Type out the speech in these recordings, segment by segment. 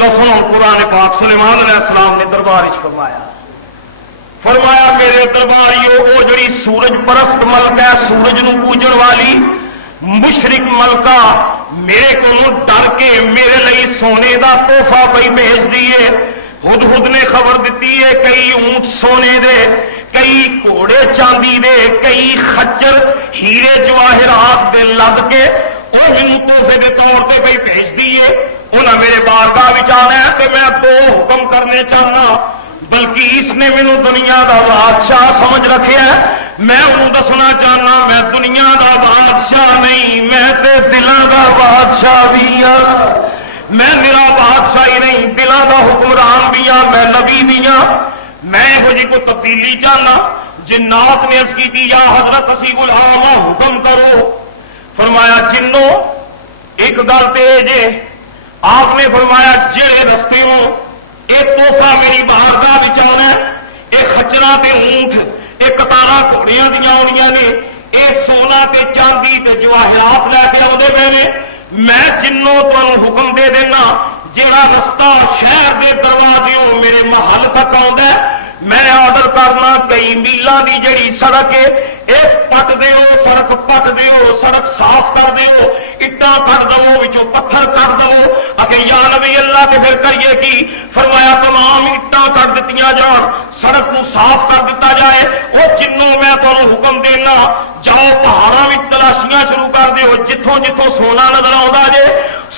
لو سنو قرآن پاک سلیمان علیہ السلام نے دربار فرمایا میرے درباریو وہ جڑی سورج پرست ملک ہے، سورج نو پوجن والی مشرق ملکہ میرے کو ڈر کے میرے لئی سونے دا تحفہ پئی بھیج دیے. ہدہد نے خبر دیتی ہے کئی اونٹ سونے دے، کئی گھوڑے چاندی دے، کئی خچر ہیرے جواہرات دے لد کے وہ جنوں تحفے کے طور پہ پئی بھیج دیے. انہیں میرے بارگاہ وچ آنا ہے کہ میں دو حکم کرنے چاہنا، بلکہ اس نے مینوں دنیا دا بادشاہ سمجھ رکھیا ہے. میں انہوں دسنا چاہنا میں دنیا دا بادشاہ نہیں، میں تے دلاں دا بادشاہ بھی ہاں. میں میرا بادشاہ ہی نہیں، دلاں دا حکمران بھی ہاں، میں نبی بھی ہاں. میں یہو جی کوئی تبدیلی چاہنا. جنات نے عرض کی یا حضرت اسی غلام حکم کرو. فرمایا جنو ایک گل تے جے آپ نے فرمایا جڑے رستے ہو یہ توحفہ میری بارگاہ وچ آنا ہے، یہ خچراں تے اونٹ، یہ قطاراں گھوڑیاں دیاں ہونیاں نے، یہ سونا تے چاندی تے جواہرات لے کے آدھے پے نے. میں جنوں تمہیں حکم دے دینا جہاں رستہ شہر دے دروازوں میرے محل تک آتا ہے میں آرڈر کرنا کئی میلاں دی جڑی سڑک ہے یہ پٹ دیو، سڑک پٹ دیو، سڑک صاف کر دیو، اٹاں کٹ دو، وچوں پتھر کٹ دو. اگے یا نبی اللہ کے پھر کریے کی؟ فرمایا تمام اٹاں کٹ دتیاں جان، سڑک کو صاف کر دیتا جائے. وہ جنوں میں تمہیں حکم دینا جاؤ پہاڑوں میں تلاشیاں شروع کر دیو، جتوں جتوں سونا نظر آتا جے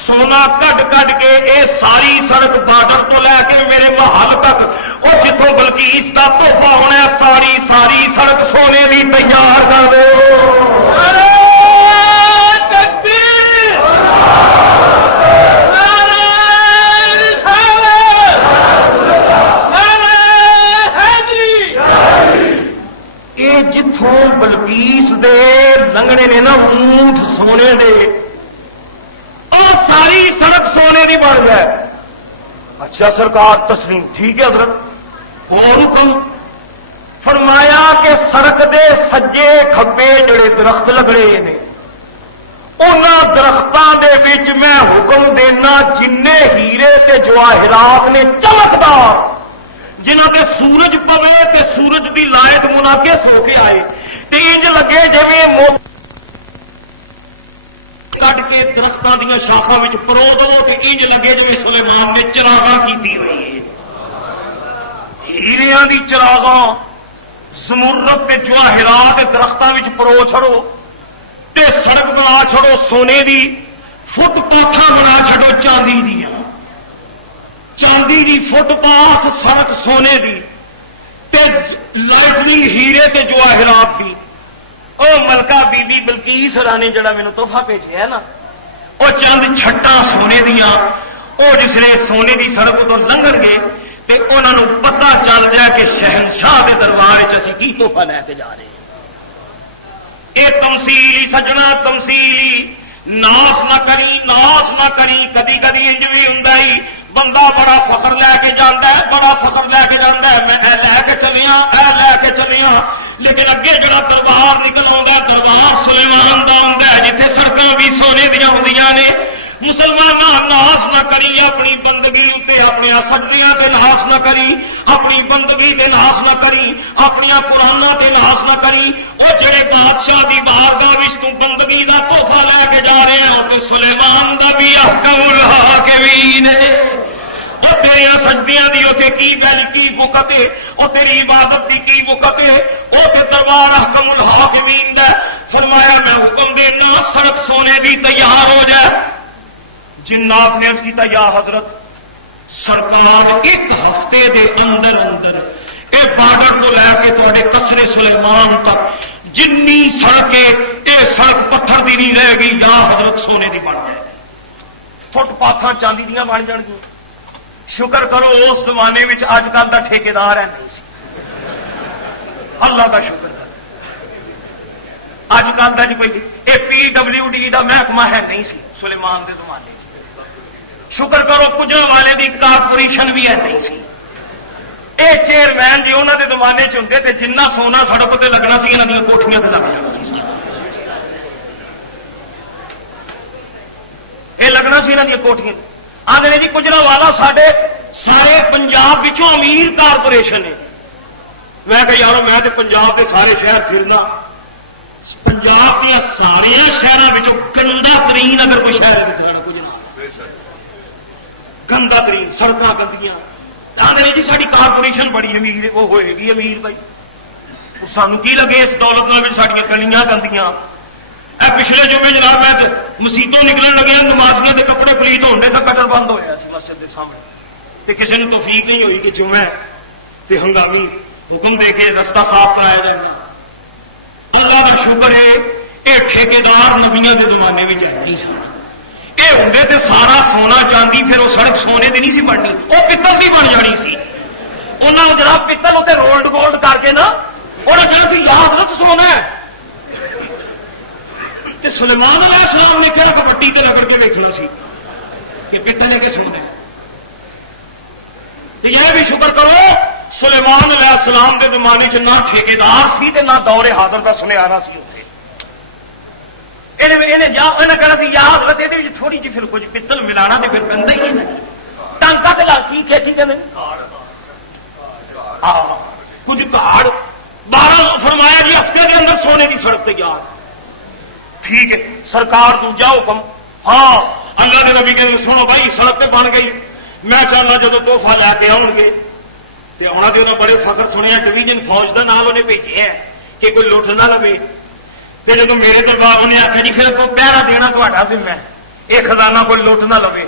سونا کٹ کٹ کے اے ساری سڑک بارڈر تو لے کے میرے محل تک اور جتوں بلکیس کا تحفہ ہونا ساری ساری سڑک سونے کی تیار کر دو. جتوں بلکیس دے لنگڑے نے نا اونٹ سونے دے اور ساری سڑک سونے کی بن جائے. اچھا سرکار تسلیم ٹھیک ہے حضرت. اور حکم فرمایا کہ سڑک دے سجے کھبے جڑے درخت لگڑے نے انہاں درختاں دے وچ میں حکم دینا جن ہیرے تے جواہرات نے چمکدار جنہ تے سورج پوے تے سورج دی لائٹ منعکس ہو کے آئے تے انج لگے جویں کٹ کے درختوں دیا شاخا پرو دو کہ انج لگے جی سلیمان نے چراغاں کی ہوئی ہے. ہیریاں دی چراغاں زمرد کے جواہرات درختوں پرو چھڑو تے سڑک بنا چھڑو سونے دی، فٹ پاتھاں بنا چھڑو چاندی دیا، چاندی دی فٹ پاتھ سڑک سونے دی تے لائٹنگ ہیرے تے جواہرات دی. او ملکہ بی بی بلکیس رانی جڑا مینوں تحفہ بھیجیا ہے نا وہ چند چھٹاں سونے دیاں وہ جسے سونے دی سڑک تو لنگن گے تے انہاں نوں پتہ چل جائے کہ شہنشاہ دے دربار وچ اسی کی تحفہ لے کے جا رہے ہیں. اے تمثیلی سجنا تمثیلی ناس نہ کری، ناس نہ کری. کدی کدی انج وی ہوندا ہی بندہ بڑا فخر لے کے جاندا ہے، بڑا فخر لے کے جاندا ہے میں اے لے کے چلیاں، اے لے کے چلیاں، لیکن اگے جڑا دربار نکل آتا دربار سلیمان دا ہوندا ہے جتھے سڑکاں بھی سونے دیاں ہوندیاں نے. مسلماناں ناس نہ کری اپنی بندگی تے اپنے سجدیاں تے ناس نہ کری، اپنی بندگی تے ناس نہ کری، اپنی قرآناں تے ناس نہ کری. وہ جڑے بادشاہ دی بارگاہ وچ تو بندگی دا تحفہ لے کے جا رہے ہیں تے سلیمان دا بھی احکم الحاکمین ہے. تیریا سجدیاں دی اتنے کی ویلی کی وقت ہے، وہ تیری عبادت دی کی وقت ہے، وہ تے دربار احکم الحاکمین دا. فرمایا میں حکم دینا سڑک سونے دی تیار ہو جائے. جنات نے عرض کیتا یا حضرت سرکار ایک ہفتے دے اندر اندر اے بارڈر کو لے کے تھوڑے قصر سلیمان تک جنی سڑک اے سڑک پتھر دی نہیں رہے گی یا حضرت سونے دی بن جائے. فٹ پاتھاں چاندی دیاں بن جان گی. شکر کرو اس زمانے میں اج کل کا ٹھیکیدار ہے نہیں سی. اللہ کا شکر کرو اج کل کا جی کوئی PWD کا محکمہ ہے نہیں سی سلیمان کے زمانے. شکر کرو کجرا والے کی کارپوریشن بھی ہے نہیں سی. یہ چیئرمین جی انہوں کے زمانے چ ہوں تو جنہ سونا سڑک پہ لگنا سی یہاں دیا کوٹیاں سے لگ جانا سی. یہ لگنا سی یہاں دیا کوٹیاں. آدھے نے جی گجرانوالا سارے پنجاب وچوں امیر کارپوریشن ہے. میں کہ یار میں پنجاب کے سارے شہر پھرنا, پنجاب دیا سارے شہروں گندا ترین اگر کوئی شہر دکھانا گجرات, گندا ترین سڑکاں گندیاں. آدھے جی ساری کارپوریشن بڑی امیر وہ ہوئے گی امیر بھائی, سانو کی لگے اس دولت میں ساڈیاں گلیاں گندیاں. اے پچھلے جمعے جناب میں مسیتوں نکلن لگے نمازیاں دے کپڑے پلیت ہونے کا کٹر بند ہوا مسجد کے سامنے, تے کسی نے توفیق نہیں ہوئی کہ جمعہ تے ہنگامی حکم دے کے رستہ صاف کرایا جائے. اللہ کا شکر ہے یہ ٹھیکیدار نبیاں کے زمانے میں نہیں سن. یہ ہوں تے سارا سونا چاندی پھر وہ سڑک سونے کی نہیں سی بننی, وہ پتل کی بن جانی سی. انہوں نے جناب پتل اتنے رولڈ گولڈ کر کے نا انہیں کہا سی یا حضرت سونا ہے. تے سلیمان علیہ السلام نے کہا کبڈی تے رگڑ کے دیکھنا سی کہ پتل ہے کہ سونا ہے. یہ بھی شکر کرو سلیمان علیہ السلام کے زمانے چ نہ ٹھیکیدار سی تے نہ دور حاضر کا سنیارا سی. اتنے کہنا سی یا حضرت یہ تھوڑی جی پھر کچھ پتل ملانا تو پھر بنتا ہی ہے. ٹانکا تے ٹھیک ہے ٹھیک ہے کچھ کاڑ 12 فرمایا جی ہفتے کے اندر سونے کی سڑک تیار. ٹھیک ہے سرکار دوجا حکم, ہاں اللہ کے نبی کے سنو بھائی سڑک پہ بن گئی. میں چاہنا جب تحفہ لے کے آؤ گے تو آنا تو انہیں بڑے فخر سنیا ڈویژن فوج کا نام انہیں بھیجے ہے کہ کوئی لٹ نہ لوے. پھر جب میرے دربار انہیں آخیا جی پھر کو پہرا دینا تا ذمہ ہے, یہ خزانہ کوئی لٹ نہ لوے.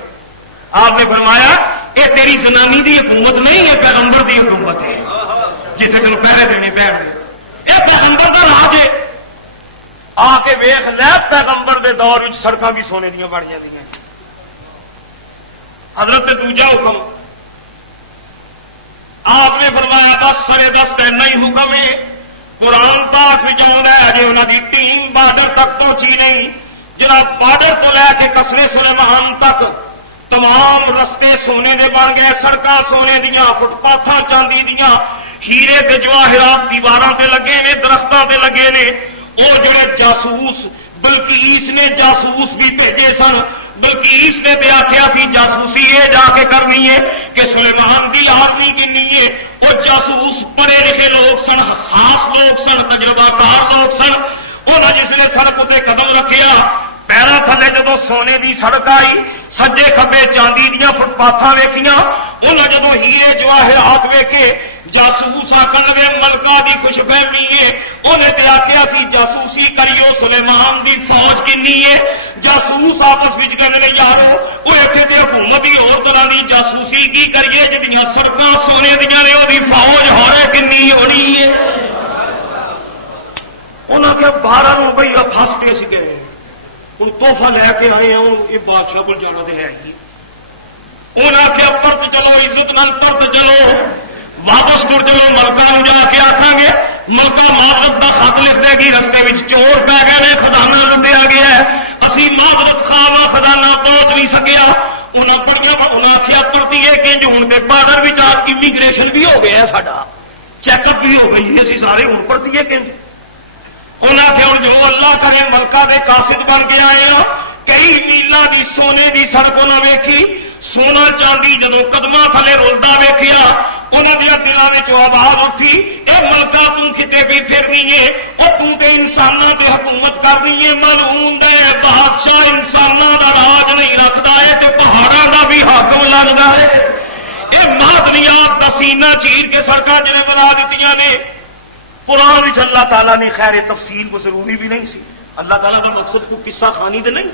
آپ نے فرمایا یہ تیری زنانی دی حکومت نہیں, یہ پیغمبر دی حکومت ہے جسے تین پہرے دینے پہن دے. یہ پیغمبر کا راج ہے. آ کے ویخ لے پیغمبر دے دور سڑکاں بھی سونے دیا بن جاتی ہیں. حضرت دوجا حکم آپ نے فرمایا 10 سرے 10 کا اتنا ہی حکم ہے. قرآن پاک ہے اجے انہوں کی ٹیم بارڈر تک پہنچی نہیں. جناب بارڈر تو لے کے قصر سلیمان تک تمام رستے سونے دے بن گئے, سڑکاں سونے دیا, فٹ پاتھاں چاندی دیا, ہیرے تے جواہرات دیواراں تے لگے نے, درختاں تے لگے نے. وہ جڑے جاسوس بلقیس نے جاسوس بھی بھیجے سن. بلقیس نے بھی آخیا سی جاسوسی یہ جا کے کرنی ہے کہ سلیمان کی آرمی کنی ہے. وہ جاسوس پڑھے لکھے لوگ سن, حساس لوگ سن, تجربہ کار لوگ سن. انہوں نے جس نے سڑک اتنے قدم رکھیا پیروں تھلے جدو سونے کی سڑک آئی, سجے کبے چاندی دیا فٹ پاتھاں ویکھیاں, انہیں جدو ہیرے جواہرات ویکھے جاسوس آکن لگے ملکہ دی خوش فہمی ہے. انہیں تے آخیا سی جاسوسی کریو سلیمان دی فوج کنی ہے. جاسوس آپس میں کہنے لگے یارو وہ اتنے تے حکومت ہی اور طرح کی جاسوسی کی کریے جہاں سڑکاں سونے دیا نے وہ فوج ہونے کنی ہونی ہے. انہوں نے کہا 12 بھائی پھس کے سی گئے ہوں تحفہ لے کے آئے ہیں ہوں یہ بادشاہ کو جانا تو ہے ہی. انہوں نے آخیا پرت چلو عزت نال پرت چلو واپس ٹر چلو. ملکہ جا کے آخان گے ملکہ معذرت کا خط لکھ دے گی رستے میں چور پی گئے ہیں, خزانہ لٹیا گیا ہے, اسی معذرت خواہ خزانہ پہنچ نہیں سکیا. انہیں پڑھیا انہیں آخیا پرتی ہے کہ ہوں کے بارڈر بھی امیگریشن بھی ہو گیا ساڈا, چیک اپ بھی ہو گئی, اسی سارے ہوں پرتی ہے کہ انہیں آخیا ہوں جو اللہ کرے ملکہ دے قاصد بن کے آئے ہیں. کئی میلاں دی سونے دی سڑک انہیں ویکھی, سونا چاندی جدو قدمہ تھلے رلدا ویکھیا انہوں نے دلوں میں آواز اٹھی اے ملکہ توں کتے بھی پھرنی ہے, اور توں تے انسانوں تے حکومت کرنی ہے. ملعون دے بادشاہ انسانوں دا راج نہیں رکھتا ہے تے پہاڑاں دا بھی حاکم لگتا ہے. یہ معدنیات دا سینہ چیر کے سڑکاں جنہیں بنا دیتیاں نے. قرآن وچ اللہ تعالیٰ نے خیر تفصیل کو ضروری بھی نہیں سی. اللہ تعالیٰ کا مقصد کو قصہ خانی دے نہیں,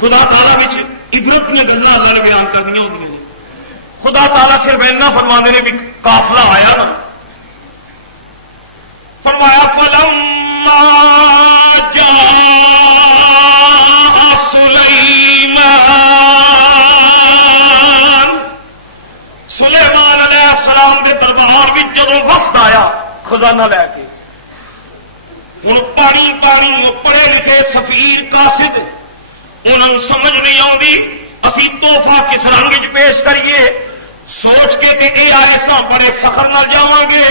خدا تعالیٰ وچ عبرت نے گلاں اللہ نے بیان کرنیاں ہوندیاں نے. خدا تعالیٰ صرف اینا فرماندے نے بھی قافلہ آیا نا, فرمایا فلما جاء سلیمان علیہ السلام کے دربار میں جدو وفد آیا خزانہ لے کے, ہوں پانی پانی پڑھے لکھے سفیر قاصد انہوں سمجھ نہیں آتی اسی تحفہ کس رنگ پیش کریے. سوچ کے تے اے آئے سا بڑے فخر نہ جاواں گے.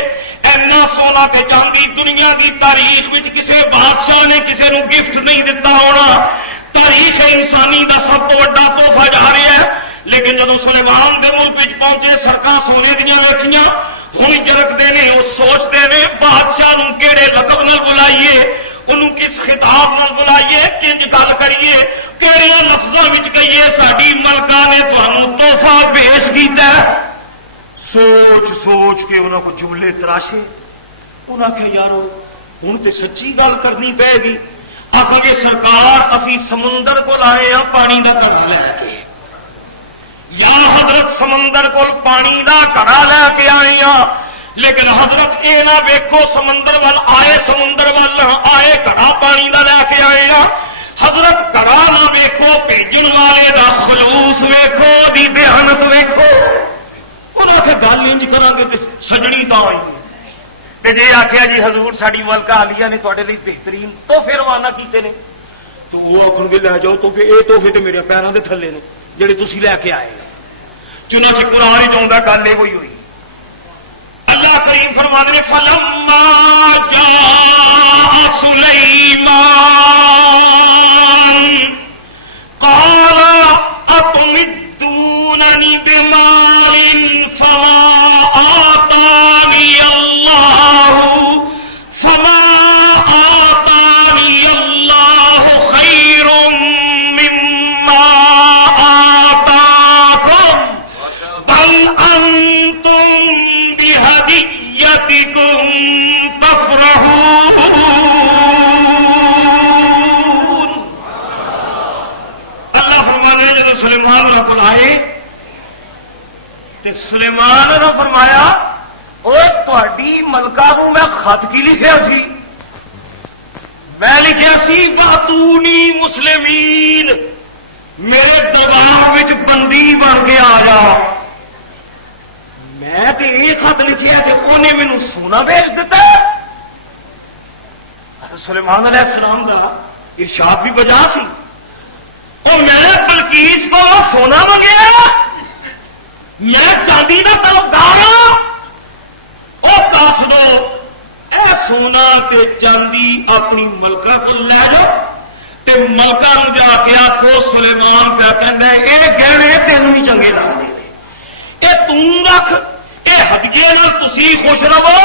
اینا سونا تے چاندی دنیا دی تاریخ وچ کسے بادشاہ نے کسے نو گفٹ نہیں دتا ہونا. تاریخ انسانی دا سب تو بڑا تحفہ جا رہا ہے. لیکن جدو سلیمان دے ملک پہنچے سڑکاں سونے دیا ویکھیاں ہوں جرکتے ہیں، وہ سوچتے ہیں بادشاہ نوں کہڑے لقب نال بلائیے، انہوں کس خطاب نال بلائیے، کنج گل کریے، کہڑے لفظوں میں کہیے ساری ملکہ نے تمہیں تحفہ پیش کیتا ہے۔ سوچ سوچ کے انہوں کو جملے تراشے، انہوں نے یارو ہوں تو سچی گل کرنی پے گی، آخر گے سرکار اسی سمندر کو آئے ہاں پانی کا گھڑا لے کے، یا حضرت سمندر کو پانی کا گھڑا لے کے آئے ہاں، لیکن حضرت یہ نہ ویکھو سمندر وال آئے، سمندر وال آئے گھڑا پانی کا لے کے آئے ہاں، حضرت گھڑا نہ ویکھو بھیجن والے دا خلوص ویکھو، دی دیانت ویکھو۔ انہوں نے گل انج کرا گے سجنی تو آئی جی آخیا جی حضور ساری ملکہ عالیہ نے تے لیے بہترین تحفے روانہ کیتے ہیں، تو وہ آخر گے لے جاؤ تو یہ تحفے تو میرے پیروں کے تھلے نے جڑے تسی لے کے آئے، چنانچہ قرآن ہی چاہتا گل یہ ہوئی ہوئی۔ اللہ کریم فرماتے ہیں فلما جاء سلیمان قال اتمدوننی بمال فما آتانی اللہ خیر مما آتاکم بل انتم بہدیتکم تفرحون۔ اللہ فرمانے جب سلیمان رب آئے تو سلیمان نے فرمایا اوے تہاڈی ملکہ کو میں خط کی لکھیا سی، میں لکھیا سی واتونی مسلمین، میرے دربار وچ بندی بن کے آ جا۔ میں تو یہ خط لکھیا کہ انہیں مینو سونا بھیج دیتا۔ سلیمان علیہ السلام کا ارشاد بھی بجا سی، اور میں بلقیس کو سونا منگیا، میں چاندی کا طلبگار ہوں، وہ دس دو اے سونا تے چاندی اپنی ملکہ کو لے جاؤ، تے ملکہ نو جا کے آخو سلیمان پہ کہنا یہ گہنے تینوں ہی چنگے لگتے ہیں، یہ توں رکھ، یہ ہدیے نال تسی خوش رہو،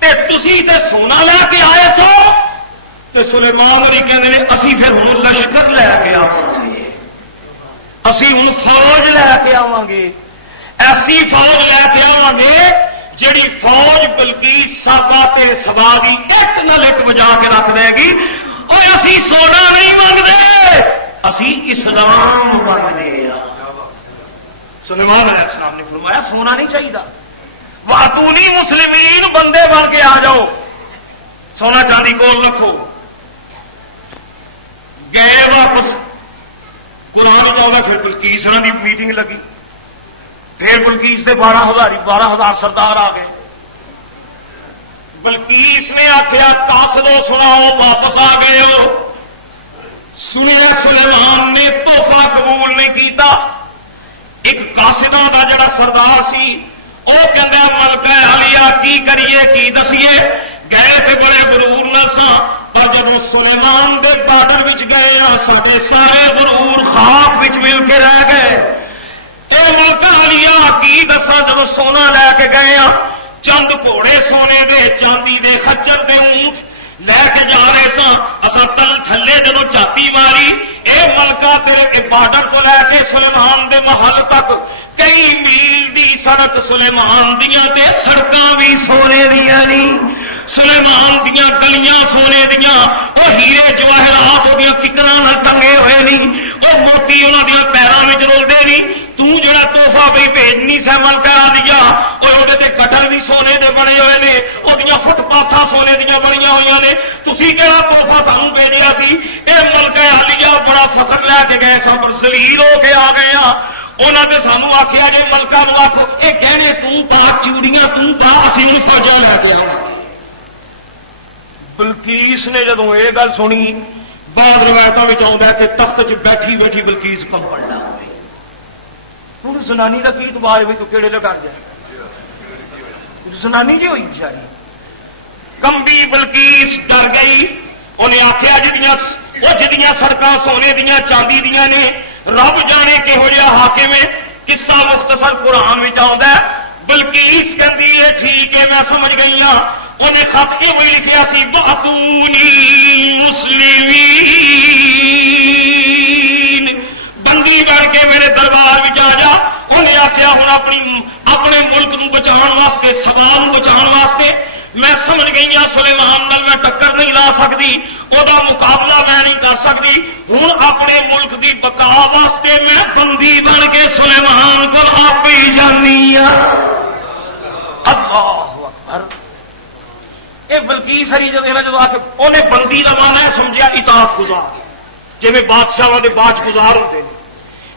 تے تسی تے سونا لے کے آئے سو، تے سلیمان علی کہتے ہیں اسی پھر ہوں لشکر لے کے آواں گے، اسی ہوں فوج لے کے آواں گے، ایسی فوج لے کے آواں گے جیڑی فوج بلقیس سابا تے سبا دی ایک نال ایک بجا کے رکھ دے گی، اور اسی سونا نہیں منگتے، اسی اسلام منگتے ہیں۔ سلیمان علیہ السلام نے فرمایا سونا نہیں چاہیے، واتونی مسلمین، بندے بن کے آ جاؤ، سونا چاندی کول رکھو۔ گئے واپس، قرآن چاہتا پھر بلقیس کی میٹنگ لگی، پھر بلقیس کے 12,000 سردار آ گئے۔ بلقیس نے آخیا دس دو سناؤ، واپس آ گئے ہو، سنیا سلیمان نے تحفہ قبول نہیں کیتا۔ ایک قاصدوں کا جڑا سردار سی وہ کہندا ملکہ عالیہ کی کریے کی دسیے، گئے تھے بڑے غرور نال سا، پر جب سلیمان دے بارڈر وچ گئے سارے سارے غرور خواب وچ مل کے رہ گئے۔ اے ملکہ عالیہ کی دسا جب سونا لے کے گئے چند گھوڑے سونے دے چاندی دے خچر دے اونٹ لے کے جا رہے سا، اصا تل تھلے جدو چاتی ماری اے ملکہ تیرے بارڈر کو لے کے سلیمان دے محل تک کئی میل دی سڑک سلیمان دیاں تے سڑکاں بھی سونے دیاں نہیں، سلیمان دیاں گلیاں سونے دیاں، وہ ہیرے جواہرات وہ ککراں نال ٹنگے ہوئے نہیں، وہ موتی انہاں دیاں پیراں وچ رلدے نہیں۔ تو جڑا تحفہ بھائی بھیجنی سہ ملکہ عالیہ، اور وہ کٹر بھی سونے دے بنے ہوئے نے، وہ فٹ پاتھا سونے دیا بنی ہوئی نے، تسی کہڑا تحفہ سانوں بھیجیا سی؟ اے ملکہ عالیہ بڑا فخر لے کے گئے سب ذلیل ہو کے آ گئے ہاں۔ انہوں نے سانوں آخیا جی ملکہ نو آخو یہ گہنے توں پا، چوڑیاں توں پا، اسی ہوں فوجاں لے کے آؤں۔ بلقیس نے جدوں یہ گل سنی، بعد روایتوں میں آتا ہے کہ تخت چ بیٹھی بیٹھی بلقیس کم پڑنا ہوئے۔ ہوں زنانی کا کی اعتبار بھی تو کہڑے لگا جائے، زنانی جی ہوئی بیچاری کمبی، بلقیس ڈر گئی، انہیں آخیا جدیاں سڑکاں سونے دیاں چاندی دیاں نے رب جانے کہہو جہا حاکم ہے. قصہ مختصر قرآن میں آتا ہے. بلقیس کہندی ہے ٹھیک ہے میں سمجھ گئی ہاں. انہیں خط یہ وہی لکھیا سی وَأْتُونِي مُسْلِمِينَ, بندی بن کے میرے دربار میں آ جا. انہیں آخیا ہوں اپنے ملک نو بچاؤ واسطے, سبا نو بچاؤ واسطے. میں سمجھ گئی ہوں سلیمان نال میں ٹکر نہیں لا سکتی, وہ مقابلہ میں نہیں کر سکتی. ہوں اپنے ملک کی بقا واسطے میں بندی بن کے سلیمان کو آپ ہی جانی ہوں. اللہ اکبر. یہ بلقیس ہری جگہ جب آ کے انہیں بندی کا مانا ہے سمجھا اطاعت گزار, جی بادشاہ کے باج گزار ہوتے ہیں.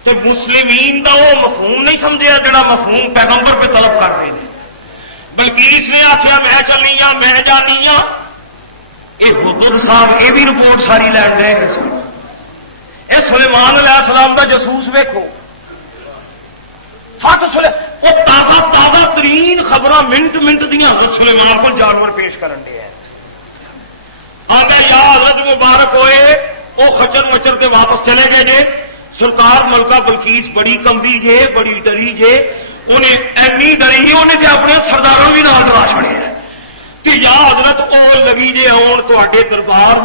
تو مسلمین کا وہ مفہوم نہیں سمجھا جڑا مفہوم پیغمبر پہ طلب کر رہے ہیں. بلقیس نے آخیا میں چلی ہوں میں جانی ہوں. یہ حضور صاحب یہ بھی رپورٹ ساری لین رہے ہیں. یہ سلیمان علیہ السلام کا جاسوس ویکھو, وہ تازہ ترین خبر منٹ منٹ دیا حضرت سلیمان کو جانور پیش کرن دے ہیں. آتے یا حضرت مبارک ہوئے وہ خچر مچر کے واپس چلے گئے جے. سرکار ملکہ بلقیس بڑی کمبی جے, بڑی ڈری جے. انہیں اینی ڈری انہیں اپنے سرداروں بھی نال ڈرا چھڑے ہیں کہ یا حضرت وہ لگی جے آن تے دربار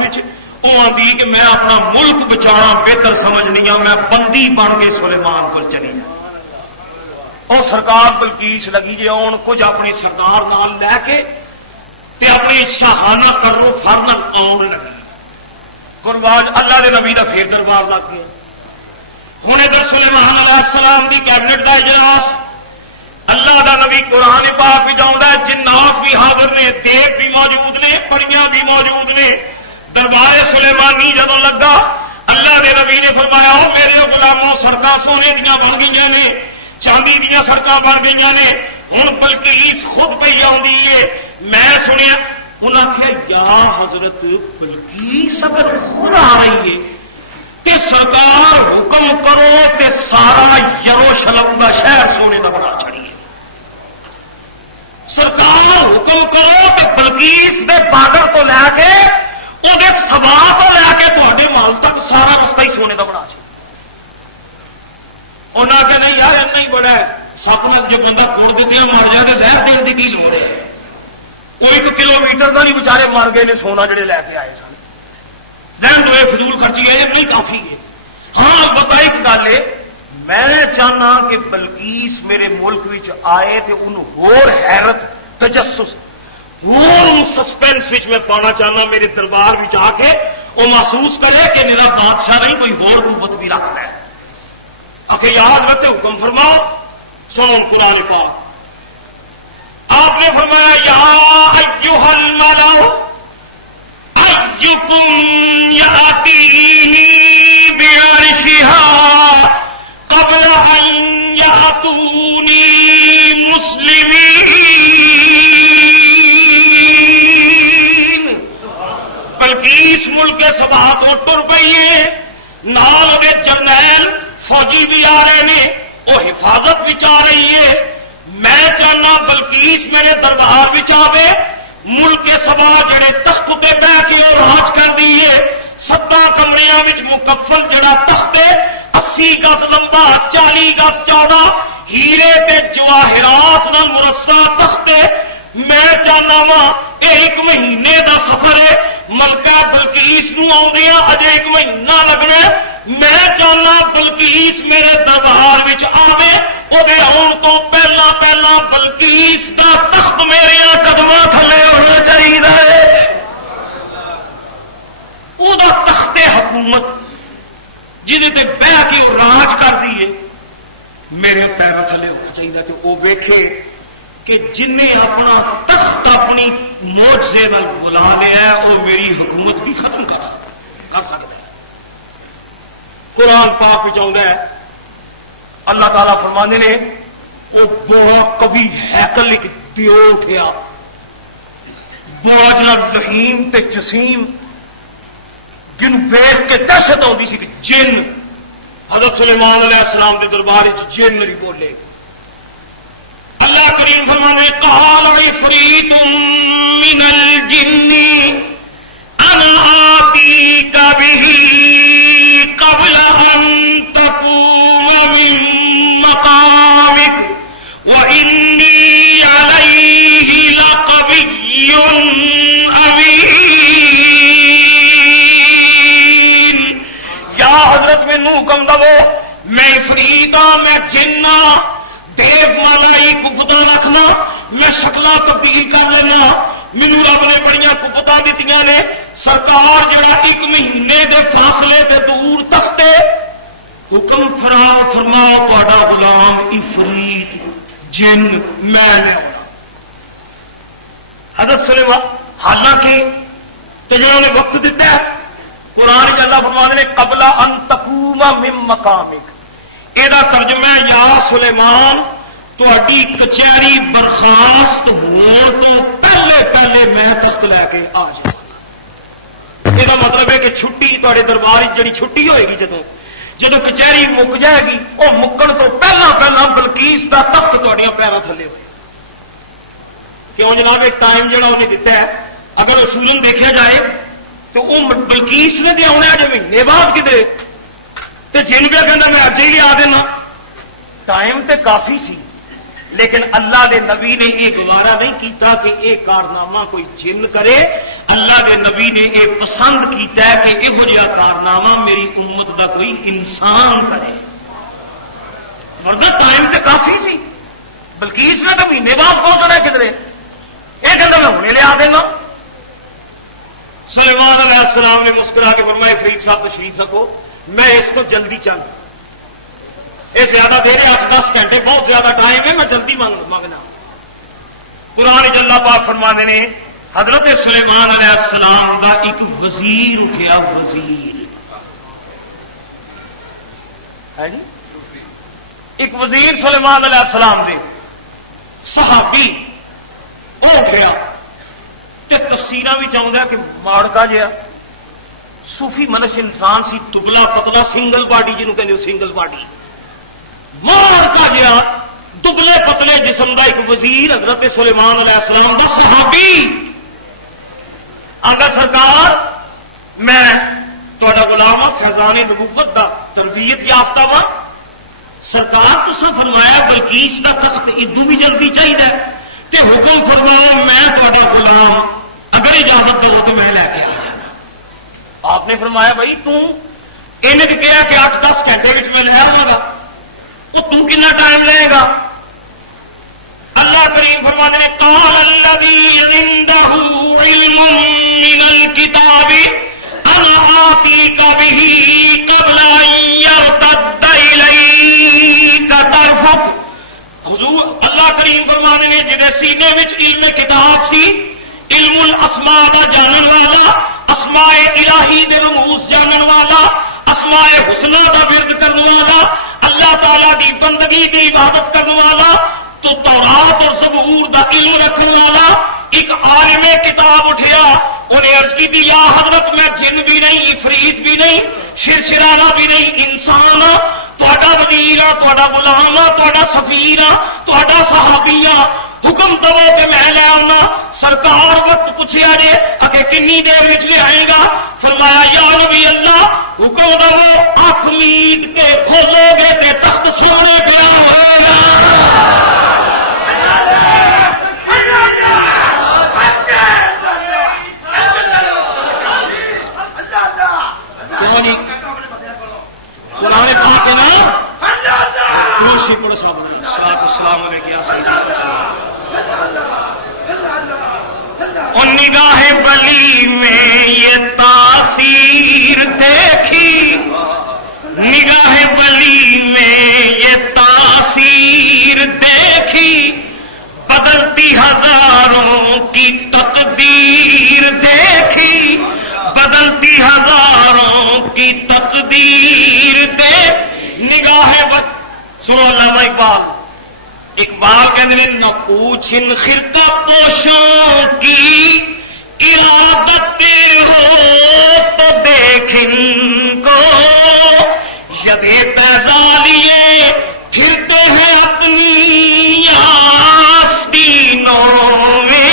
وہ آتی کہ میں اپنا ملک بچانا بہتر سمجھنی ہوں, میں بندی بن کے سلیمان کو چلی ہوں. اور سرکار بلقیس لگی جی آن کچھ اپنی سردار نال لے کے تے اپنی شاہانہ کرو فرن آن لگی. قربان اللہ دے نبی کا پھر دربار لگ گیا. ہوں ادھر سلیمان علیہ السلام دی کیبنٹ کا اجلاس. اللہ دا نبی قرآن پاک بھی جاؤں ہے, جنات بھی حاضر نے, دیو بھی موجود نے, پریاں بھی موجود نے. دربار سلیمانی جدوں لگا اللہ دے نبی نے فرمایا ہو میرے غلاموں سڑکاں سونے دیا بن گئی نے, چاندی دیا سڑکاں بن گئی نے. ہوں بلقیس خود پہ آئی ہے. میں سنیا انہوں نے آخیا یا حضرت بلقیس اگر خود آ رہی ہے تے سرکار حکم کرو تے سارا یروشلم کا شہر سونے کا بنا چڑھیے. سرکار حکم کرو تے بلقیس دے بادر تو لے کے وہ سبا تو لے کے تے مال تک سارا رستہ ہی سونے کا بنا چاہیے. انہیں آخیا نہیں یار اتنا ہی بڑا ہے, سپنا جو بندہ کوڑ دیتے ہیں مر جائے تو زہر دین کی کی لوڑ ہے. وہ 1 کلومیٹر کا نہیں بچارے مر گئے نے سونا جڑے لے کے آئے سن. دین دو فضول خرچی ہے نہیں کافی ہے. ہاں بتا ایک گل ہے, میں چاہنا کہ بلقیس میرے ملک آئے تو انہوں ہور حیرت تجسس ہور سسپینس میں پانا چاہنا. میرے دربار میں آ کے وہ محسوس کرے کہ میرا بادشاہ نہیں کوئی ہور قوت بھی رکھتا ہے. آخر یاد رکھتے حکم فرماؤ. سون قرآن پاک آپ نے فرمایا یا ایھا الملأ ایکم یاتینی بعرشھا قبل ان یاتونی مسلمین. بلقیس ملک سبا تو ٹر پئی ہے, نال دے جرنیل فوجی بھی آ رہے ہیں, وہ حفاظت بھی آ رہی ہے. میں چاہنا بلقیس میرے دربار بھی آوے. ملک سبا جڑے تخت پہ بہ کے اور راج کر دیے 7 کمریاں مکفل جڑا تخت ہے 80 گز لمبا 40 گز چوڑا ہیرے تے جواہرات نال مرصع تخت ہے. میں چاہنا وا یہ 1 مہینے دا سفر ہے. ملکہ بلقیس نو آدیا اجے 1 مہینہ لگنا. میں چاہنا بلقیس میرے دربار آوے, وہ آن تو پہلا پہلا بلقیس کا تخت میرے قدموں تھلے ہونا چاہیے. وہ تخت حکومت جہاں تے بہ کے راج کر دیے میرے پیروں تھلے ہونا چاہیے کہ وہ ویکھے کہ جن اپنا تخت اپنی معجزے نال بلا لیا ہے وہ میری حکومت بھی ختم کر سکتا ہے. قرآن پاک چاہتا ہے اللہ تعالیٰ فرمانے نے وہ بڑا کبھی ہیکل ایک دیو اٹھیا بڑا جڑا رحیم تے جسیم جن ویخ کے دہشت آتی سی کہ جن حضرت سلیمان علیہ السلام کے دربار جن نہیں بولے. اللہ کریم فرمانے قال عفریت من الجن انا آتیک بہ قبل ان تکون فرشتہ میں جنہ دیو مالائی کفتا رکھنا میں شکلاں تبدیل کر لینا مینوں رب نے بڑی کفتا دیتی نے سرکار جڑا 1 مہینے دے فاصلے تے دور تختے حکم فرماؤ تہاڈا غلام عفریت جن میں حضرت سلیمان حالانکہ جنہوں نے وقت دیتا ہے قرآن اللہ فرماتے ہیں قبل ان تقوم من مقامک یہ ترجمہ یا سلیمان تہاڈی کچہری برخاست ہونے تو پہلے پہلے میں تخت لے کے آ جاؤں یہ مطلب ہے کہ چھٹی تہاڈے دربار جڑی چھٹی ہوئے گی جدو کچہری مک جائے گی وہ مکن تو پہلا پہلا بلکیس کا تخت تہاڈیاں پیروں تھلے ہوئے کیوں جناب ایک ٹائم جہاں انہیں دیتا ہے اگر اصولن دیکھا جائے تو وہ بلکیس نے بھی آنا جو مہینے بعد کدھر تو جن پہ کہنا میں اج ہی لیا دینا ٹائم تو کافی سی لیکن اللہ دے نبی نے یہ گوارا نہیں کیتا کہ یہ کارنامہ کوئی جن کرے اللہ دے نبی نے یہ پسند کیتا ہے کہ یہو جہا کارنامہ میری امت دا کوئی انسان کرے مرد ٹائم تو کافی سی بلکیس نے تو مہینے بعد پہنچنا کدھر یہ کہتا میں ہوں لیا دینا سلیمان علیہ السلام نے مسکرا کے فرمایا فرید صاحب تشریف رکھو میں اس کو جلدی چاہتا یہ زیادہ دیر ہے 8-10 گھنٹے بہت زیادہ ٹائم ہے میں جلدی مانگنا قرآن اللہ پاک فرماتے ہیں حضرت سلیمان علیہ السلام کا ایک وزیر اٹھیا وزیر ہے جی ایک وزیر سلیمان علیہ السلام دے صحابی وہ اٹھیا تفسیر بھی چاہتا کہ ماڑکا جہا صوفی منش انسان سی دبلا پتلا سنگل باڈی جنہوں کہ سنگل باڈی ماڑکا جہا دبلے پتلے جسم کا ایک وزیر حضرت سلیمان علیہ السلام کا صحابی آگا سرکار میں تہاڈا غلام ہاں فیضان نبوت دا تربیت یافتہ وا سرکار تساں فرمایا بلکیس کا تخت ادو بھی جلدی چاہیے تے حکم فرماؤ میں تہاڈا غلام اگر اجازت دو تو میں لے کے آ جانا آپ نے فرمایا بھائی تھی کہا کہ 8-10 گھنٹے میں لے آواں گا تو کتنا ٹائم لے گا اللہ کریم فرماتے ہیں قال الذی عنده علم من الكتاب انا آتیک به قبل ان يرتد الیک طرفک حضور اللہ کریم فرماتے ہیں جہاں سینے میں علم کتاب سی علم الاسماء دا جانن والا اسماء الہی دے رموز جانن والا اسماء حسنہ دا ورد کرنے والا اللہ تعالی دی بندگی دی عبادت کرنے والا تو تورات اور زبور دا علم رکھنے والا ایک عالم کتاب اٹھیا انہیں عرض کی یا حضرت میں جن بھی نہیں عفریت بھی نہیں شرشرانہ بھی نہیں انسان تہاڈا وزیر ہاں تہاڈا غلام ہاں تہاڈا سفیر ہاں تہاڈا صحابی ہاں حکم دو کہ میں لے آنا سرکار وقت پوچھا جے اگے کنی دیر لے آئے گا فرمایا یا نبی اللہ حکم دو اکھ مید کے کھولو گے تے تخت سامنے پیا ہوئے گا قرآن پاک ہے نا السلام علیکم اور نگاہ بلی میں یہ تاثیر دیکھی نگاہ بلی میں یہ تاثیر دیکھی بدلتی ہزاروں کی تقدیر دیکھی بدلتی ہزاروں کی تقدیر دیکھ نگاہ سنو علامہ اقبال کہتے ہیں نہ پوچھن خرقہ پوشوں کی ارادت ہو تو دیکھن کو یدے پیزا لیے پھرتے ہیں اپنی آستینوں میں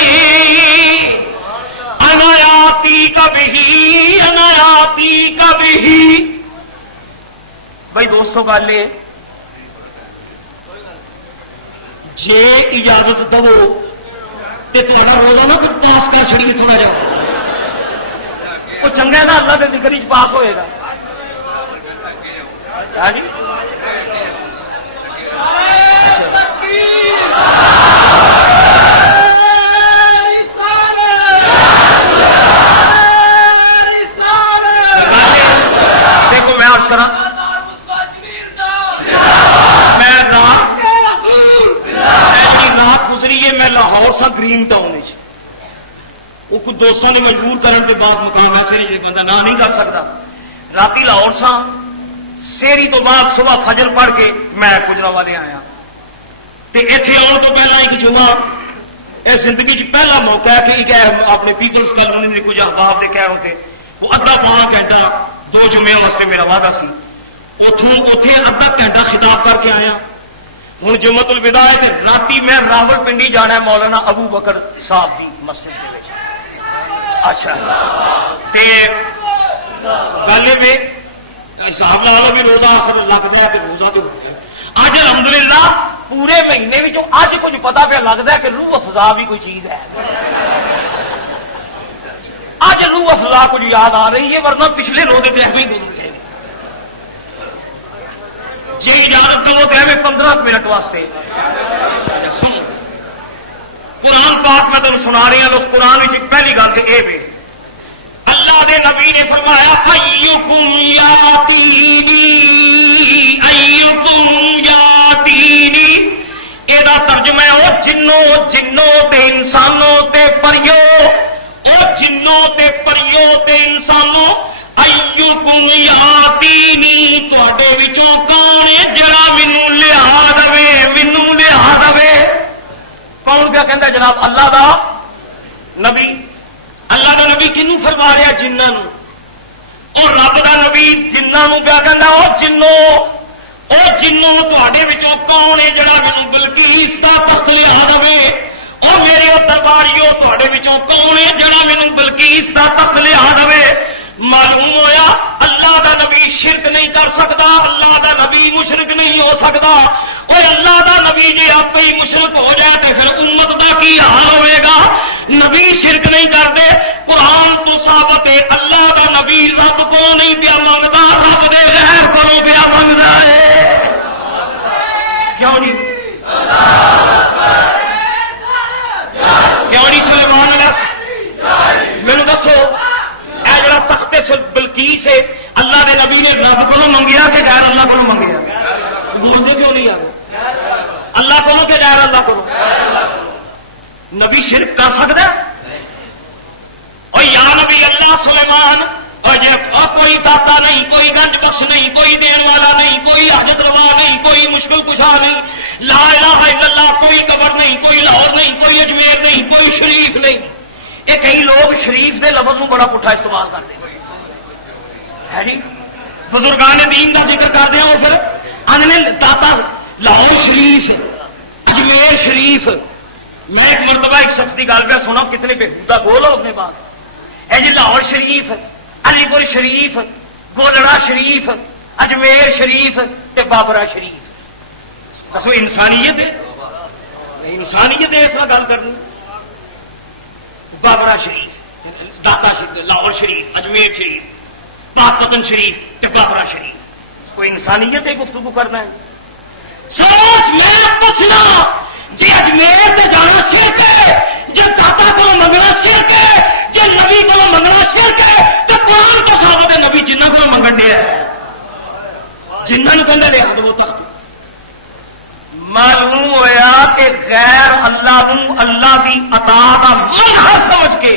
انایاتی کبھی بھائی دوستوں گل یہ جے اجازت دو تو تھوڑا روزہ نا کچھ پاس کر چڑی تھوڑا جا وہ چنگا نا اللہ کے ذکر پاس ہوئے گا جی سا گرین ٹاؤن وہ کچھ دوستوں نے مجبور کرنے کے بعد مقام ایسے نہیں بندہ نہ نہیں کر سکتا. رات لاہور سا سیری تو بعد صبح فجر پڑھ کے میں گجرا والے آیا. اتنے آنے تو پہلا ایک جمعہ یہ زندگی پہلا موقع ہے کہ اپنے پیپلز کالونی کچھ احباب کے کہہ ہوتے وہ ادھا پونا گھنٹہ 2 جمعے واسطے میرا وعدہ سی. اتنے ادھا گھنٹہ خطاب کر کے آیا. ہوں جمعۃ الوداع ہے کہ رات میں راول پنڈی جانا ہے مولانا ابو بکر صاحب کی مسجد کے. اچھا گل یہ حساب لا لو بھی روزہ آخر لگ گیا کہ روزہ تو اج الحمدللہ پورے مہینے اج کچھ پتا پہ لگتا ہے کہ روح افزا بھی کوئی چیز ہے. اج روح افزا کچھ یاد آ رہی ہے ورنہ پچھلے روزے پہ بھی گزر گئے. جی اجازت دو کہ 15 منٹ واسطے سن قرآن پاک میں تمہیں سنا رہی ہوں. اس قرآن کی پہلی گل تو یہ اللہ دے نبی نے فرمایا ایکم یاتینی ایکم یاتینی. یہ ترجمہ ہے وہ جنوں تے انسانوں تے پریوں وہ جنوں تے پریوں تے انسانوں ایکم یاتینی تواڈے وچوں کون ہے جڑا مینوں لیا دے مینوں لیا دے. کون پیا کہندا جناب اللہ دا نبی. اللہ دا نبی کنوں فرما رہا جنہاں اور رب دا نبی جنہاں پیا کہندا او جنوں تواڈے وچوں کون ہے جڑا مینوں بلقیس دا تخت لیا دے. او میرے درباریو تواڈے وچوں کون ہے جڑا مینوں بلقیس دا تخت لیا دے. معلوم ہویا اللہ دا نبی شرک نہیں کر سکتا. اللہ دا نبی مشرک نہیں ہو سکتا. اور اللہ دا نبی جی آپ ہی مشرک ہو جائے تو پھر امت دا کی حال ہوئے گا. نبی شرک نہیں کرتے. قرآن تو ثابت ہے اللہ دا نبی رب کو نہیں پیا منگتا رب دے غیر کو پیا منگتا ہے. کیوں نہیں کیوں نہیں سلیمان میرے دسو اے جڑا تخت بلقیس ہے اللہ دے نبی نے رب کو منگیا کہ غیر اللہ کو منگیا؟ بولتے کیوں نہیں آ اللہ کو کہ غیر اللہ کو؟ نبی شرک کر سکتا اور یا نبی اللہ سلیمان اور کوئی داتا نہیں کوئی گنج بخش نہیں کوئی دین والا نہیں کوئی حاجت روا نہیں کوئی مشکل کشا نہیں لا الہ الا اللہ کوئی قبر نہیں کوئی لاہور نہیں کوئی اجمیر نہیں کوئی شریف نہیں. یہ کئی لوگ شریف کے لفظ کو بڑا پٹھا استعمال کرتے ہے جی. بزرگان دین کا ذکر کر دیا وہ پھر آنے داتا لاہور شریف اجمیر شریف. میں ایک مرتبہ ایک شخص کی گل پہ سنا کتنے بےحودہ گول ہو اپنے پاس ہے جی. لاہور شریف علی پور شریف گولڑا شریف اجمیر شریف تے بابرا شریف. دسو انسانیت ہے انسانیت ہے اس کا گل کرنی. بابرا شریف داتا شریف لاہور شریف اجمیر شریف پاک پتن شریف تے بابرا شریف کوئی انسانیت ہے گفتگو کرنا ہے. سوچ میں پوچھنا جی اجمیر تے جانا شرک ہے جی داتا کو منگنا شرک ہے جی نبی کو منگنا شرک ہے تو قرآن تو ثابت ہے نبی جنہ کو منگن دیا ہے جنہوں نے کہنے لیا وہ تخت. معلوم ہوا کہ غیر اللہ کی اطاعت کا مظہر سمجھ کے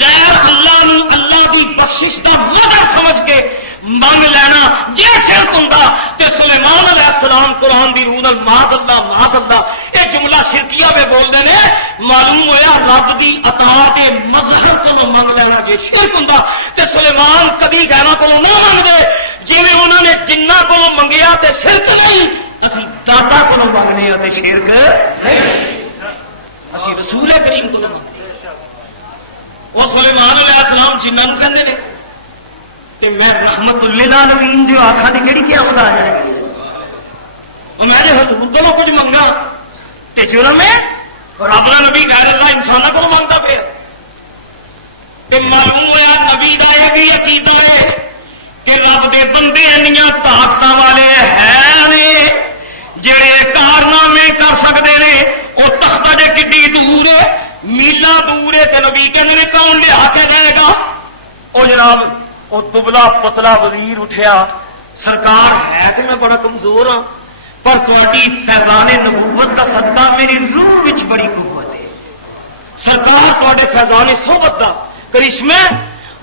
غیر اللہ کی بخشش کا مظہر سمجھ کے منگ لینا جی شرک ہوں تو سلیمان علیہ السلام قرآن کی روح معاذ اللہ یہ جملہ شرکیہ پہ بولتے ہیں. معلوم ہوا رب کی اطاعت مظہر کو منگ لینا جی شرک ہوں تو سلیمان کبھی غیروں کو نہ منگتے جی انہوں نے جنہ کو منگیا تو شرک نہیں. اسی داتا کو منگنے تو شرک نہیں. اسی رسول کریم کو منگنے وہ سلیمان علیہ السلام جنہوں کہتے ہیں کہ میں رحمت للعالمین جو آخا کی کہڑی قیامت آ جائے گی اور میں نے حضور کو کچھ منگا کہ جرم ہے رب کا نبی غیر اللہ انسانوں کو منگتا پھر معلوم ہوا نبی کا یہ بھی عقیدہ ہے کہ رب دے بندے اینیاں طاقت والے ہیں جڑے کارنامے کر سکتے ہیں. وہ تخت جے کڈی دور ہے میلا دور ہے تو نبی کہنے نے کون لیا کے دے گا. وہ جناب وہ دبلا پتلا وزیر اٹھیا سرکار ہے کہ میں بڑا کمزور ہاں پر تھوڑی فیضان نبوت کا صدقہ میری روح وچ بڑی قوت ہے. سرکار تواڈے فیضان صحبت دا کرشمہ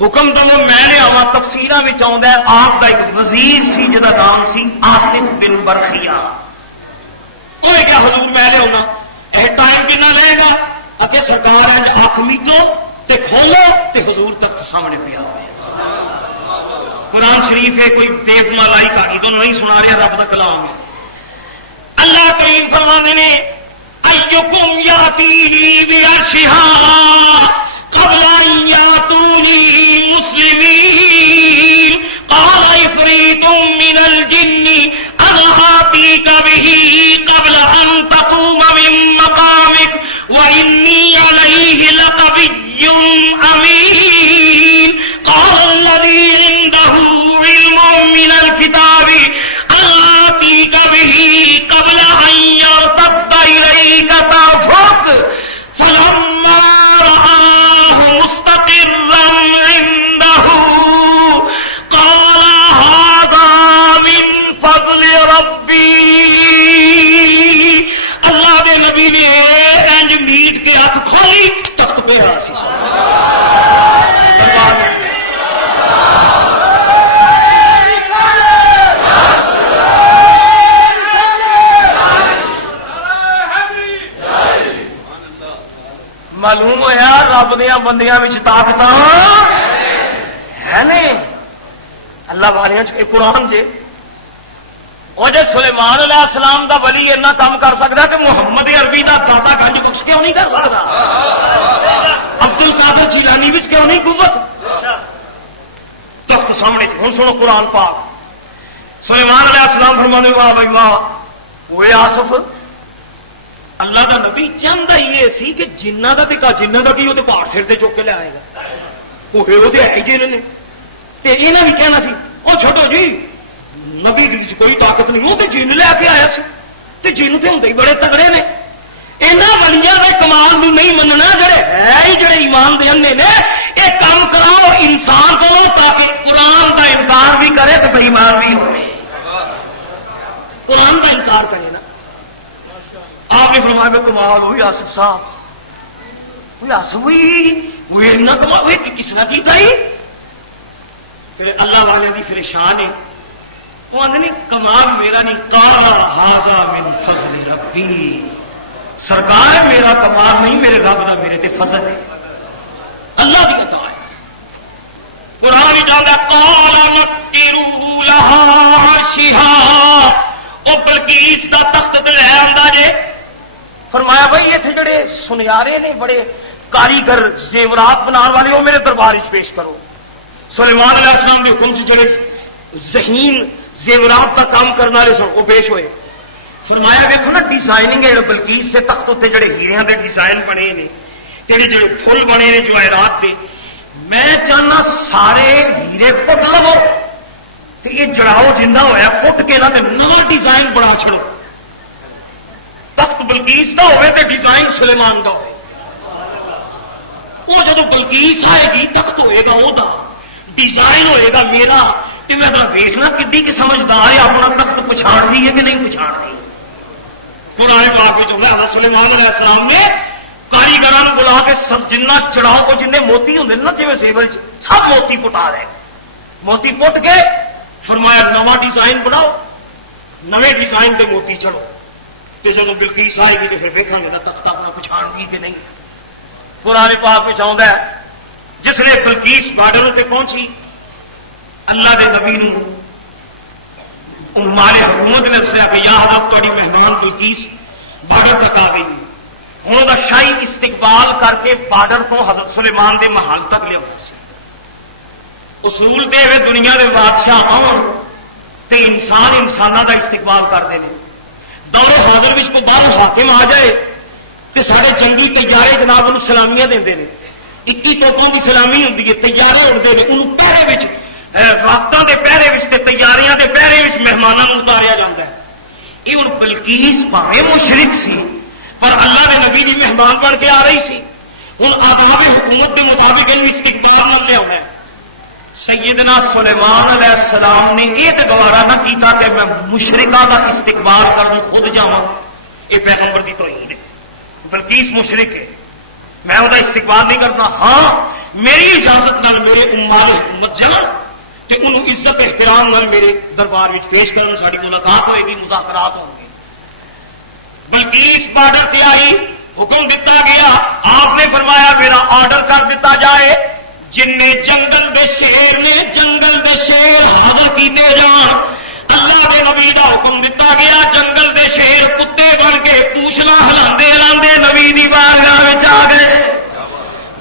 حکم دو میں نے آوا تفسیراں وچ آوندا ہے آپ دا ایک وزیر سی جدا نام سی آصف بن برخیا کوئی کیا حضور میں نے آنا اے ٹائم کتنا لے گا اگے سرکار انج اکھ میٹو تے کھولو تے حضور تخت سامنے پیا ہوئے قرآن شریف ہے کوئی بے مالائی کہانی تو نہیں سنا رہا رب دا کلام ہے اللہ کریم فرماندے نے ایکم یاتینی بعرشھا قبل ان یاتونی مسلمین قال عفریت من الجن انا آتیک بہ قبل ان تقوم من مقامک وانی علیہ لقوی امین قال الذی عنده علم من الكتاب انا آتیک بہ قبل ان یرتد الیک طرفک فلما رآہ مستقرا عنده قال هذا من فضل ربی اللہ دے نبی نے انج میٹ کے ہاتھ کھولی تخت پہ رہا سی معلوم ہوا رب دیا بندیاں وچ طاقت ہے نہیں اللہ والے قرآن جے اور جے سلیمان علیہ السلام دا ولی اتنا کام کر سکتا کہ محمد عربی دا داتا گنج بخش کیوں نہیں کر سکتا عبد القادر جیلانی وچ کیوں نہیں قوت تخت سامنے ہوں سنو قرآن پاک سلیمان علیہ السلام فرمانے والا بھائی واہ وہ آصف اللہ دا نبی چاہتا ہی یہ سی کہ جنہ دا ٹکا جنہ دا بھی وہ پہاڑ سر سے چک کے لے آئے گا وہ ہے جی انہوں نے یہاں بھی کہنا سی وہ چھوٹو جی نبی کوئی طاقت نہیں وہ تو جن لے کے آیا سی تو جن تو ہوں بڑے تگڑے نے یہاں ولیاں کے کمال نہیں مننا جڑے ہے ہی جڑے ایمان دے اندے نے یہ کام کراؤ انسان کو تاکہ قرآن کا انکار بھی کرے تو بےمان بھی ہوئے قرآن کا انکار کرے نا آپ نے فرمایا میں کمال ہوئی آصف صاحب وہ آصف ہوئی وہ اتنا کمال ہوئی کہ کس نے کیتا ہی پھر اللہ والے دی پھر شان ہے وہ آدھے نہیں کمال میرا نہیں قال ھذا من فضل ربی سرکار میرا کمال نہیں میرے رب دا میرے تے فضل ہے اللہ دی عطا ہے قرآن جاندا قال مکروا لها عرشھا او بلقیس دا تخت تے لے آندا جے فرمایا بھائی یہ جڑے سنیارے نے بڑے کاریگر زیورات بنانے والے وہ میرے دربار پیش کرو سلیمان علیہ السلام کے حکم سے جڑے ذہین زیورات کا کام کرنے والے سن وہ پیش ہوئے فرمایا دیکھو نا ڈیزائننگ ہے بلقیس سے تخت اتنے جڑے ہیرے کے ڈیزائن بنے نے تیرے جڑے فل بنے نے جواہرات کے میں چاہنا سارے ہیرے پٹ لو تو یہ جڑاؤ جنہ ہوا پٹ کے نہ نواں ڈیزائن بنا چھڑو تخت بلقیس کا ہوئے تو ڈیزائن سلیمان کا ہوئے وہ جب بلقیس آئے گی تخت ہوئے گا وہ ڈیزائن ہوئے گا میرا تو میں دیکھنا کدی کہ سمجھدار ہے اپنا تخت پچھاڑ دی ہے کہ نہیں پچھاڑ دی پرانے پاک میں جو ہے سلیمان علیہ السلام نے کاریگروں بلا کے سب جنہ چڑھاؤ کو جن موتی ہوں نا جی سیول سب موتی پٹا رہے موتی پٹ کے فرمایا نواں ڈیزائن بناؤ نویں ڈیزائن کے موتی چڑھو تو جب بلقیس آئے گی تو پھر دیکھا گے تخت اپنا پچھاڑ دی کہ نہیں قرآن پاک میں چاہتا ہے جس نے بلقیس بارڈر پہ پہنچی اللہ کے نبی ہمارے حکومت نے دسیا کہ یا حضرت تھوڑی مہمان بلقیس بارڈر تک آ گئی ہوں وہ شاہی استقبال کر کے بارڈر کو حضرت سلیمان کے محل تک لیا اصول دے ہوئے دنیا کے بادشاہ آن تو انسان انسانوں کا استقبال کرتے ہیں دور حاضر میں کوئی باہر حاکم آ جائے تو سارے جنگی تیارے جناب انہوں سلامیاں دے 21 توپوں کی سلامی ہوتی ہے تیارے ہوتے ہیں انہوں پہرے رافتوں کے پہرے تیاریاں کے پہرے مہمانوں اتاریا جاتا ہے یہ ہوں بلقیس بھاوے مشرک سی پر اللہ کے نبی کی مہمان بن کے آ رہی سی ہوں آداب حکومت کے مطابق ان استقبال نہ لیا ہے سیدنا سلیمان علیہ السلام نے یہ تو گوارا نہ کیتا کہ میں مشرکہ کا استقبال کروں خود جاواں یہ پیغمبر کی توہین ہے بلقیس مشرک ہے میں وہ استقبال نہیں کرنا. ہاں میری اجازت نال میرے مال حکومت جان کہ انہوں عزت احترام نال میرے دربار میں پیش کرن, ساری ملاقات ہوئے گی, مذاکرات ہوں گے. بلقیس بارڈر پہ آئی, حکم دیتا گیا, آپ نے فرمایا میرا آرڈر کر دیتا جائے جن نے جنگل دے شیر نے جنگل دے شیر حاضر کیتے جان. اللہ کے نبی دا حکم دیتا گیا, جنگل دے شیر کتے بن کے پوچھنا ہلاندے ہلاندے نبی دی بارگاہ وچ آ گئے.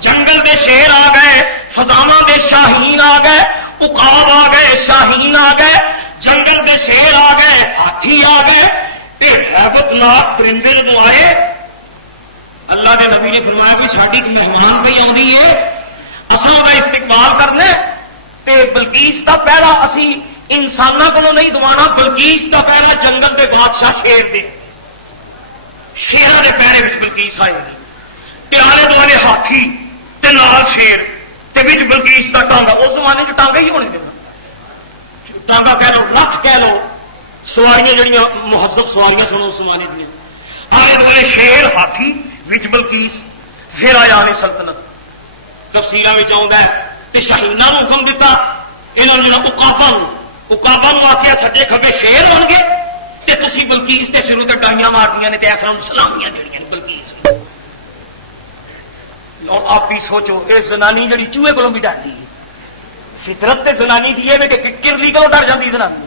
جنگل دے شیر آ گئے, فضاواں دے شاہین آ گئے, عقاب آ گئے, شاہین آ گئے, جنگل دے شیر آ گئے, ہاتھی آ گئے. تے ہیبت ناک پرندے جدوں آئے, اللہ کے نبی نے فرمایا کہ ساڈی مہمان پہ آئی ہے, اساں دا استقبال کرنا. تے بلقیس دا پہلا اسی انسانوں کو نہیں دوانا, بلقیس دا پہلا جنگل دے بادشاہ شیر دے شیراں دے پہرے وچ بلقیس آئے گی. تے آلے دوالے ہاتھی تے نال شیر تے وچ بلقیس دا ٹانگا. اس زمانے چ ٹانگا ہی ہونے دینا, ٹانگا کہہ لو, رتھ کہہ لو, سواریاں جڑیاں مہذب سواریاں سن اس زمانے دیا. آلے دوالے شیر ہاتھی وچ بلقیس. پھر آیا علی سلطنت. تفصیلاں وچ آوندا ہے تے شاہیناں نوں حکم دیتا, انہاں نوں عقاباں نوں آکھیا سجے کھبے شیر ہون گے تے تسی بلقیس تے شروع تے ڈائیاں ماردیاں نے تے ایسا سلامیاں دیڑیاں نے بلقیس. اور آپ ہی سوچو, یہ زنانی جڑی چوہے کولوں بھی ڈرتی ہے, فطرت تے زنانی دی ہے کہ کرلی کولوں ڈر جاندی زنانی.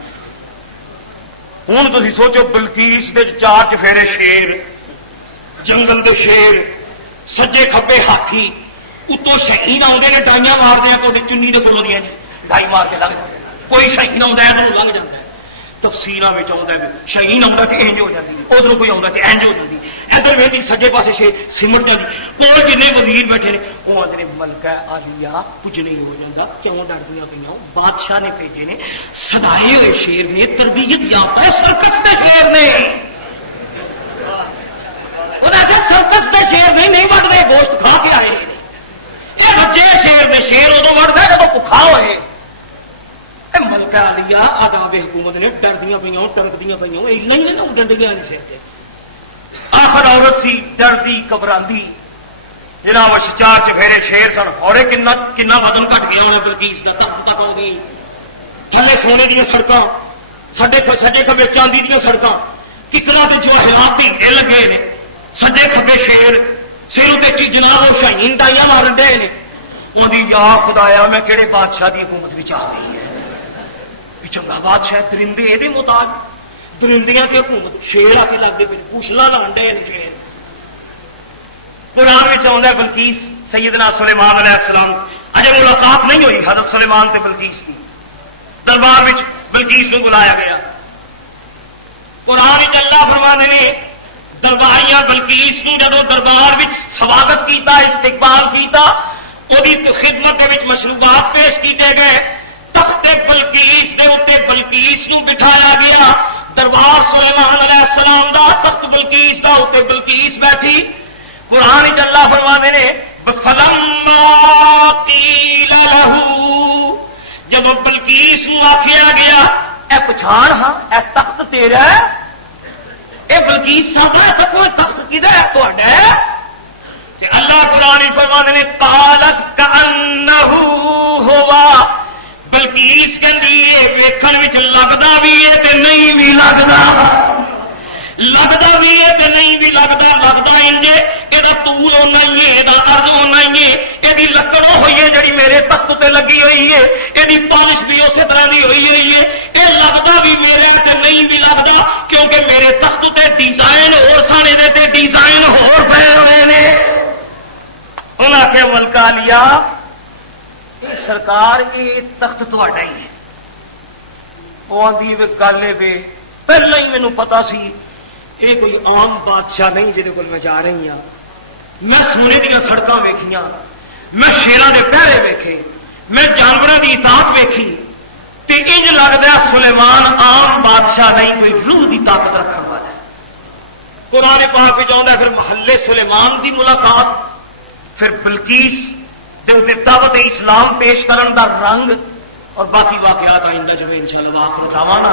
ہوں تسی سوچو بلقیس دے چار چفیرے شیر, جنگل دے شیر, سجے کھبے ہاتھی, اتوں شہین آتے ہیں ڈائیاں مارتے ہیں, کوئی چنی کے کلو دیا ڈائی مار کے لگ جاتے ہیں, کوئی شہین آتا ہے تو لنگ جاتا ہے. تفصیل آتا ہے شہین آتا تو انج ہو جاتی ہے, ادھر کوئی آتا تو انج ہو جاتی ہے, ادھر ویسی سجے پاسے سمٹ جاتی. کول جن وزیر بیٹھے نے وہ آدھے ملکہ آلیا کچھ نہیں ہو جاتا, کیوں ڈردیاں پہ بادشاہ نے بھیجے نے, سدائے ہوئے شیر نے, تربیت یافتہ ہے, سرکس کے شیر نے. انہیں آخر سرکس کے شیر نہیں وڈتے, گوشت کھا کے آئے. یہ بچے شیر نے, شیر ادو وڑتا ہے جب بکھا ہوئے. ملکہ آلیا آداب حکومت نے ڈردیاں پہ ٹرکدیاں پہ ایسا ہی نا ڈنڈیاں نہیں سکتے. آخر عورت سی ڈردی گھبراندی, جناب چار چفیرے شیر سن, ہوڑے کنا وزن گھٹ گیا ہونا بلقیس کا, تخت تک ہو گئی. تھلے سونے دیا سڑکاں, سجے کبے چاندی دیا سڑکاں, کتنا تو جواہرات کے لگے نے, سجے کبے شیر, سر اتنے جناب وہ شہین ڈائیاں مارن ڈے نے. وہی یا خدایا میں کہڑے بادشاہ کی حکومت بھی آ گئی ہے, چنگا بادشاہ. درندے یہ محتاج, درندیاں کی حکومت, شیر آ کے لگتے پہ پوچھلا لان ڈے نے شیر. قرآن میں آتا ہے بلقیس سیدنا سلیمان علیہ السلام, اجے ملاقات نہیں ہوئی حضرت سلیمان تے بلقیس کی. دربار میں بلقیس کو بلایا گیا. قرآن اللہ فرمانے نے درباریاں بلقیس نو جدو دربار میں سواگت کیتا, استقبال کیتا, وہی خدمت کے مشروبات پیش کیتے گئے. تخت بلقیس دے اوتے بلقیس نو بٹھایا گیا. دربار سلیمان علیہ السلام دا, تخت بلقیس دا, اوتے بلقیس بیٹھی. قرآن اللہ فرمانے نے فلما قیل لہ, جب بلقیس نو آخیا گیا اے پچھان, ہاں اے تخت تیرا ہے, اے بلقیس ساڈا ہے, کوئی تخت کدھر ہے تہاڈا ہے؟ اللہ قرآن فرمانے نے قالت کأنہ ہوا, بلقیس کہندی ہے ویکھن وچ لگدا بھی ہے تے نہیں بھی لگدا, لگدا بھی ہے تے نہیں بھی لگدا. لگدا انج یہ طول ہونا ہی ہے, یہ عرض ہونا ہی ہے, یہ لکڑ ہوئی ہے جڑی میرے تخت تے لگی ہوئی ہے, یہ پالش بھی اسی طرح کی ہوئی ہوئی ہے. یہ لگدا بھی میرے تے نہیں بھی لگدا, کیونکہ میرے تخت تے ڈیزائن اور سانے دے تے ڈیزائن ہور پے ہوئے نے. انہاں آخیا ملکہ لیا سرکار یہ تخت تہاڈا ہی ہے. وہ آندی گل ہے پہلے ہی مینوں پتا سی یہ کوئی عام بادشاہ نہیں جہد کول میں جا رہی ہوں. میں سونے دیا سڑکاں ویکھیاں, میں شیراں دے پہرے ویکھے, میں جانوراں دی اطاعت ویکھی, تے انج لگدا سلیمان عام بادشاہ نہیں, کوئی روح دی طاقت رکھن والا ہے. قرآن پاک وچ آندا پھر محلے سلیمان دی ملاقات, پھر بلقیس دعوت اسلام پیش کرن دا رنگ, اور باقی واقعات آئندہ جو انشاءاللہ آخر دعوانا